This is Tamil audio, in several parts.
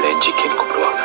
மக்கள் என்ஜிகேன்னு கூப்பிடுவாங்க.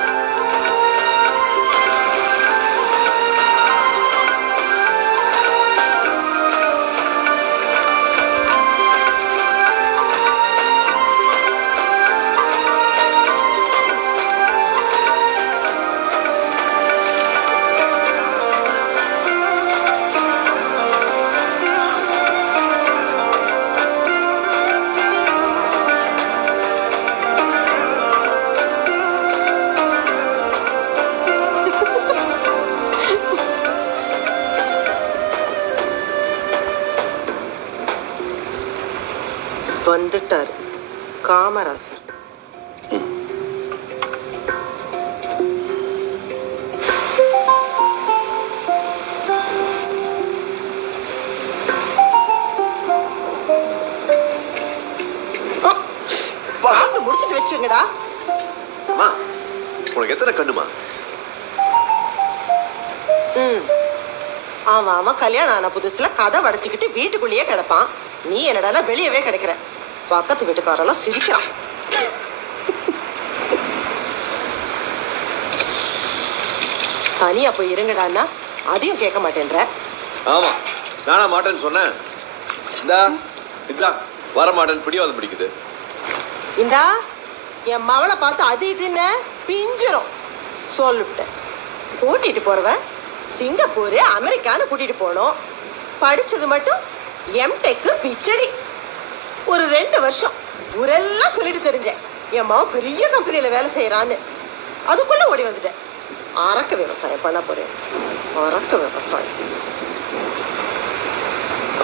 வந்துட்டார் காமராசர். முடிச்சுட்டு வச்சுக்கோங்கடா. உனக்கு எத்தனை கண்ணுமா? ஆமா கல்யாணம் ஆன புதுசுல கதை வடைச்சுக்கிட்டு வீட்டுக்குள்ளேயே கிடப்பான். நீ என்னடா வெளியவே கிடைக்கிற. பக்கத்து வீட்டுக்காரெல்லாம் சிரிக்கிறான். தனியா போய் இருங்கடான்னா அதையும் கேட்க மாட்டேன்ற. ஆமா நானா மாட்டேன்னு சொன்னேன். இந்தா வர மாட்டேன்னு பிடிவாதம் பிடிக்குது. இந்தா என் மவளை பார்த்து அது இதுன்னு பிஞ்சிரும் சொல்லிவிட்டேன். கூட்டிட்டு போறவன் சிங்கப்பூர் அமெரிக்கான்னு கூட்டிட்டு போனோம். படிச்சது மட்டும் எம்டெக்கு பிச்சடி. ஒரு 2 வருஷம் ஊரெல்லாம் சொல்லிட்டு தெரிஞ்சேன் என் மாவு பெரிய கம்பெனியில வேலை செய்யறான்னு. அதுக்குள்ள ஓடி வந்துட்டேன். அரக்க விவசாயம் பண்ண போறேன். அரக்க விவசாயம்.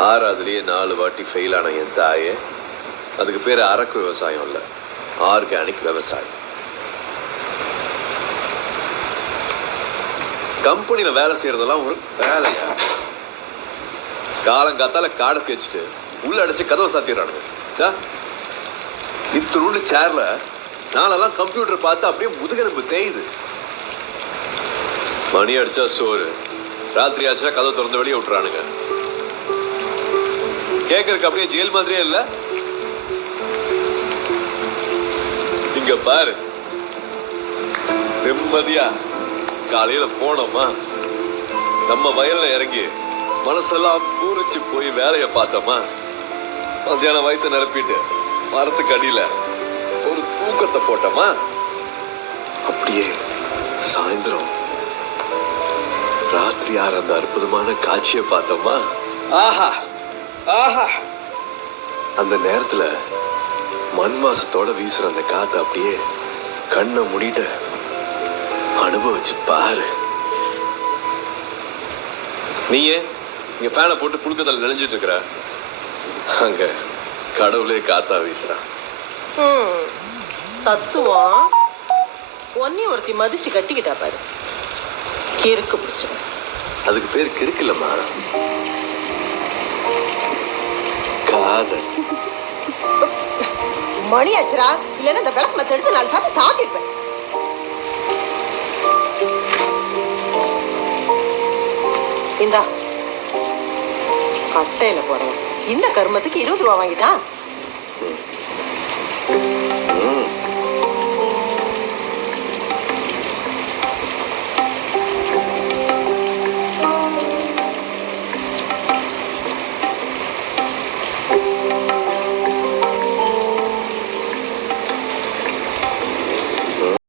6வதுலயே 4 வாட்டி ஃபெயில் ஆன என் தாயே, அதுக்கு பேர் அரக்கு விவசாயம் இல்லை, ஆர்கானிக் விவசாயம். கம்பெனியில வேலை செய்யறதெல்லாம் ஒரு வேலையா? காலங்காத்தால காடை தேய்ச்சிட்டு உள்ள அடிச்சு கதவை சாத்திடுறானுங்க. இத்தனோண்டு சேர்ல நாளெல்லாம் கம்ப்யூட்டர் பார்த்து அப்படியே முதுகெலும்பு தேயுது. மணி அடிச்சா சோறு, ராத்திரி ஆச்சுன்னா கதவை திறந்து வெளியே விட்டுறானுங்க. கேட்கறதுக்கு அப்படியே ஜெயில் மாதிரியே இல்ல. இங்க பாரு, நிம்மதியா காலையில போனோமா, நம்ம வயல்ல இறங்கி மனசெல்லாம் பூரிச்சு போய் வேலையை பார்த்தோமா, மத்தியானம் வயிற்று நிரப்பிட்டு மரத்துக்கு அடியில ஒரு தூக்கத்தை போட்டோமா, அப்படியே சாயந்தரம் ராத்திரி ஆற அந்த அற்புதமான காட்சியை பார்த்தோமா. ஆஹா ஆஹா, அந்த நேரத்துல மண் வாசத்தோட வீசுற அந்த காத்து அப்படியே கண்ணை மூடிட்டு அனுபவிச்சு பாரு. நீயே இங்க ஃபேனை போட்டு புழுக்கத்தில் நெளிஞ்சிட்டு இருக்கிற, அங்க கடவுளே காத்தா வீசுறான். தத்துவம் ஒன்னி ஒருத்தி மதிச்சு கட்டிக்கிட்டா பாரு. கிறுக்கு பிடிச்ச. அதுக்கு பேர் கிறுக்கு இல்லம்மா, காதல். மணி ஆச்சுரா, இல்லைன்னா இந்த விளக்கு மத்த எடுத்து 4 சாத்தி சாத்திருப்பேன். இந்தா கட்டையில போறேன். இந்த கருமத்துக்கு 20 ரூபா வாங்கிட்டான்.